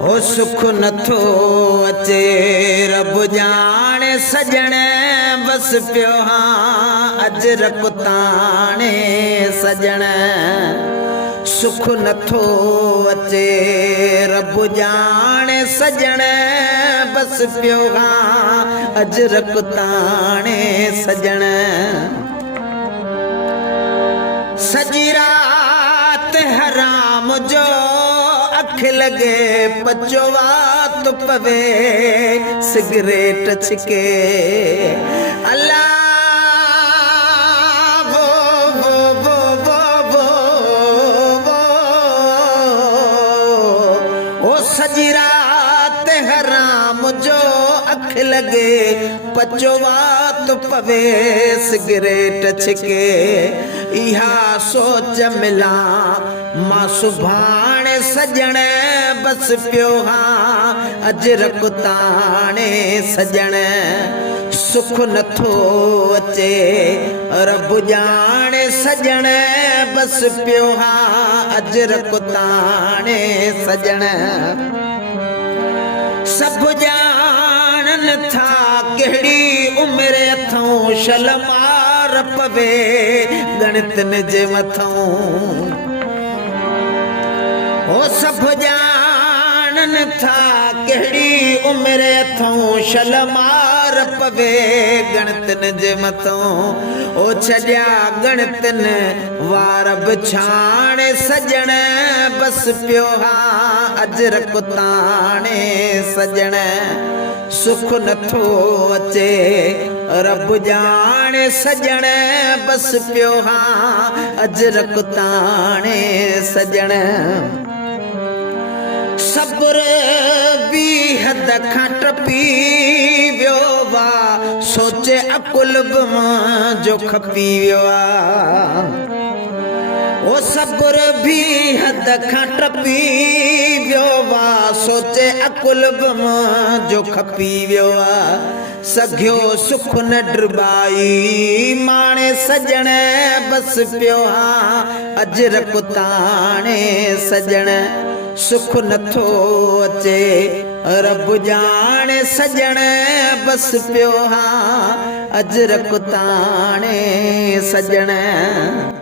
हो सुख नथो अचे रब जाने सजणे बस पियो हाँ अजरक ताणे सजणे सुख नथो अचे रब जाने सजणे बस पियो हाँ अजरक ताणे सजणे सजी रात हराम जो अख लगे पचोवात पवे सिगरेट छिके अल्लाह वो सजी रात हराम जो अख लगे पचोवात पवे सिगरेट छिके इहा सोच मिला मां सुभाणे सजणे बस पियो हाँ अजरक ताणे सजणे सुख नथो अचे रब जाने सजणे बस पियो हाँ अजरक ताणे सजणे सब जानन था कहिड़ी उमिरि अथऊं शलमार पवे गणितन जे मथऊं ओ सब जानन था कहिड़ी उमिरि अथऊं शलमार पवे गणितन जे मथऊं ओ छॾिया गणितन वार बि छाणे सजणे बस पियो हाँ अजरक ताणे सजणे सुख नथो अचे रब जाने सजणे बस पियो हाँ अजरक ताणे सजणे सब्र भी हद खां टपी वियो वा सोचे अकुल बि मुंहिंजो खपी वियो आहे ओ सब्र भी हद खां टपी वियो वा सोचे अकुल बि मुंहिंजो खपी वियो आहे सघियो सुख न ड्रबाई माणे सजणे बस पियो हाँ अजरक ताणे सजणे सुख नथो अचे रब जाने सजणे बस पियो हाँ अजरक ताणे सजणे।